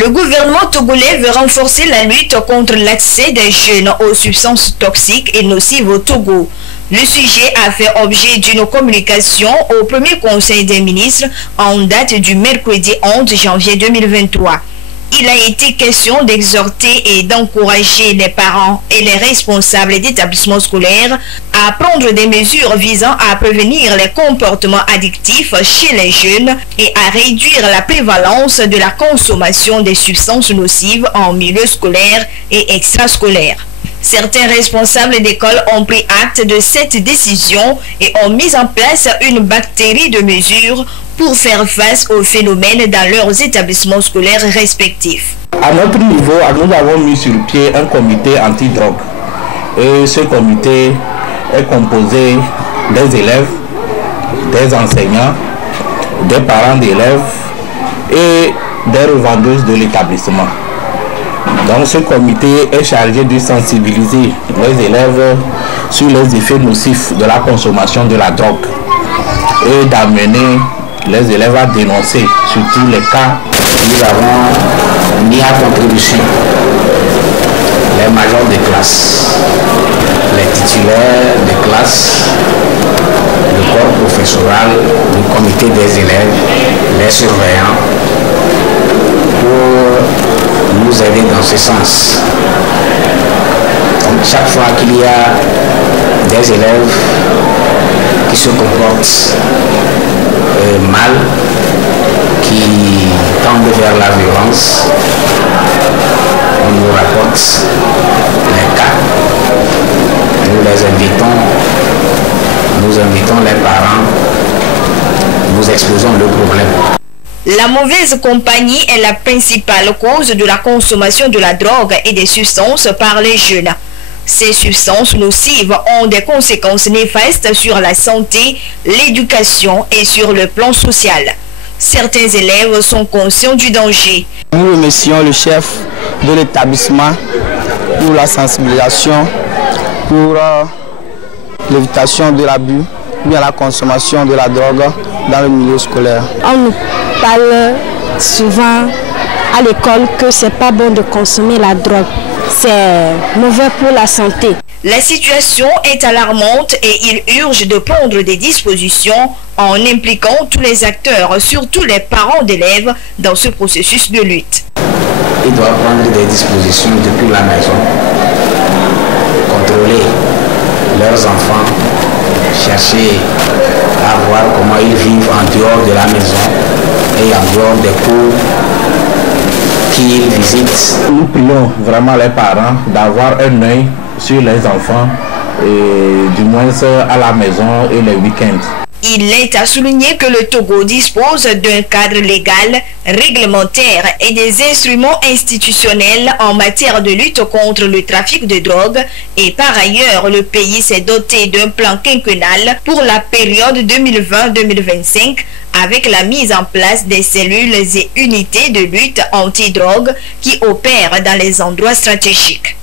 Le gouvernement togolais veut renforcer la lutte contre l'accès des jeunes aux substances toxiques et nocives au Togo. Le sujet a fait objet d'une communication au premier conseil des ministres en date du mercredi 11 janvier 2023. Il a été question d'exhorter et d'encourager les parents et les responsables d'établissements scolaires à prendre des mesures visant à prévenir les comportements addictifs chez les jeunes et à réduire la prévalence de la consommation des substances nocives en milieu scolaire et extrascolaire. Certains responsables d'école ont pris acte de cette décision et ont mis en place une batterie de mesures pour faire face au phénomène dans leurs établissements scolaires respectifs. À notre niveau, nous avons mis sur pied un comité anti-drogue. Et ce comité est composé des élèves, des enseignants, des parents d'élèves et des revendeuses de l'établissement. Donc ce comité est chargé de sensibiliser les élèves sur les effets nocifs de la consommation de la drogue et d'amener les élèves à dénoncer sur tous les cas. Nous avons mis à contribution les majors de classe, les titulaires de classe, le corps professoral, le comité des élèves, les surveillants, pour nous aider dans ce sens. Donc, chaque fois qu'il y a des élèves qui se comportent mal, qui tendent vers la violence, on nous rapporte les cas. Nous invitons les parents, nous exposons le problème. La mauvaise compagnie est la principale cause de la consommation de la drogue et des substances par les jeunes. Ces substances nocives ont des conséquences néfastes sur la santé, l'éducation et sur le plan social. Certains élèves sont conscients du danger. Nous remercions le chef de l'établissement pour la sensibilisation, pour l'évitation de l'abus, bien la consommation de la drogue dans le milieu scolaire. On nous parle souvent à l'école que c'est pas bon de consommer la drogue. C'est mauvais pour la santé. La situation est alarmante et il urge de prendre des dispositions en impliquant tous les acteurs, surtout les parents d'élèves, dans ce processus de lutte. Ils doivent prendre des dispositions depuis la maison, contrôler leurs enfants, chercher à voir comment ils vivent en dehors de la maison et en dehors des cours qu'ils visitent. Nous prions vraiment les parents d'avoir un œil sur les enfants, et du moins à la maison et les week-ends. Il est à souligner que le Togo dispose d'un cadre légal, réglementaire et des instruments institutionnels en matière de lutte contre le trafic de drogue et par ailleurs le pays s'est doté d'un plan quinquennal pour la période 2020-2025 avec la mise en place des cellules et unités de lutte anti-drogue qui opèrent dans les endroits stratégiques.